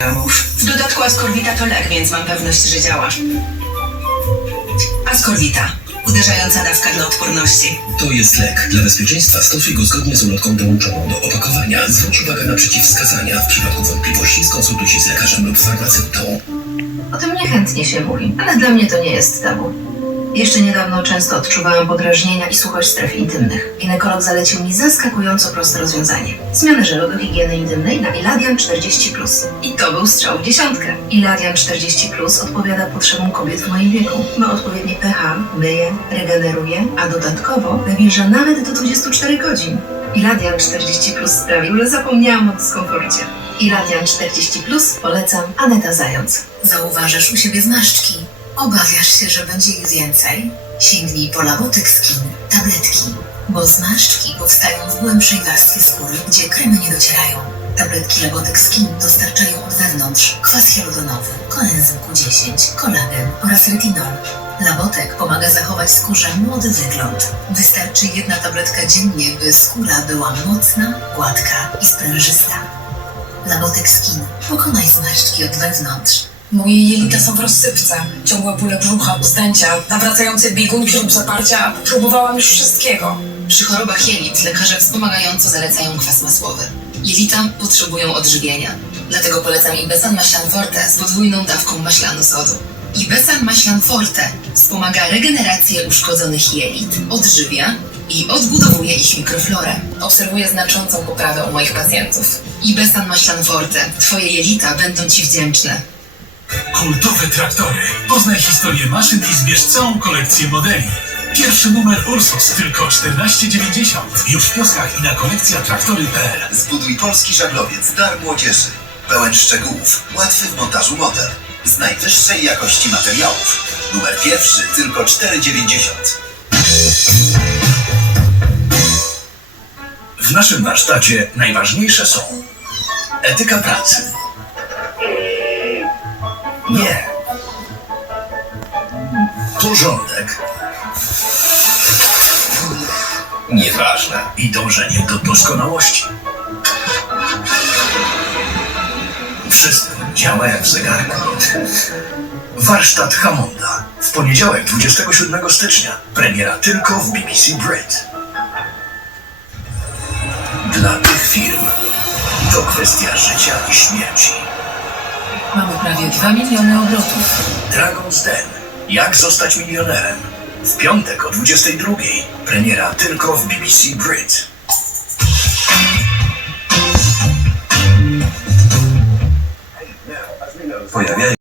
W dodatku askorbita to lek, więc mam pewność, że działa. Askorbita. Uderzająca dawka dla odporności. To jest lek. Dla bezpieczeństwa stosuj go zgodnie z ulotką dołączoną do opakowania. Zwróć uwagę na przeciwwskazania. W przypadku wątpliwości skonsultuj się z lekarzem lub farmaceutą. O tym niechętnie się mówi, ale dla mnie to nie jest tabu. Jeszcze niedawno często odczuwałam podrażnienia i suchość stref intymnych. Ginekolog zalecił mi zaskakująco proste rozwiązanie. Zmianę żelu do higieny intymnej na Iladian 40+. I to był strzał w dziesiątkę. Iladian 40+, odpowiada potrzebom kobiet w moim wieku. Ma odpowiednie pH, myje, regeneruje, a dodatkowo nawilża nawet do 24 godzin. Iladian 40+, sprawił, że zapomniałam o dyskomforcie. Iladian 40+, polecam Aneta Zając. Zauważasz u siebie zmarszczki. Obawiasz się, że będzie ich więcej? Sięgnij po Labotyk Skin, tabletki. Bo zmarszczki powstają w głębszej warstwie skóry, gdzie kremy nie docierają. Tabletki Labotyk Skin dostarczają od wewnątrz kwas hialuronowy, koenzym Q10, kolagen oraz retinol. Labotek pomaga zachować skórze młody wygląd. Wystarczy jedna tabletka dziennie, by skóra była mocna, gładka i sprężysta. Labotyk Skin. Pokonaj zmarszczki od wewnątrz. Moje jelita są w rozsypce. Ciągłe bóle brzucha, wzdęcia, nawracające biegunki lub zaparcia. Próbowałam już wszystkiego. Przy chorobach jelit lekarze wspomagająco zalecają kwas masłowy. Jelita potrzebują odżywienia. Dlatego polecam Ibesan Maślan Forte z podwójną dawką maślanu sodu. Ibesan Maślan Forte wspomaga regenerację uszkodzonych jelit, odżywia i odbudowuje ich mikroflorę. Obserwuję znaczącą poprawę u moich pacjentów. Ibesan Maślan Forte. Twoje jelita będą Ci wdzięczne. Kultowe traktory. Poznaj historię maszyn i zbierz całą kolekcję modeli. Pierwszy numer Ursus tylko 14,90. Już w kioskach i na kolekcja traktory.pl. Zbuduj polski żaglowiec, dar młodzieży. Pełen szczegółów, łatwy w montażu model. Z najwyższej jakości materiałów. Numer pierwszy tylko 4,90. W naszym warsztacie najważniejsze są etyka pracy. Nie. Porządek. Nieważne. I dążenie do doskonałości. Wszystko działa jak w zegarku. Warsztat Hammonda. W poniedziałek 27 stycznia. Premiera tylko w BBC Brit. Dla tych firm to kwestia życia i śmierci. Mamy prawie 2 miliony obrotów. Dragon's Den. Jak zostać milionerem? W piątek o 22. Premiera tylko w BBC Brit.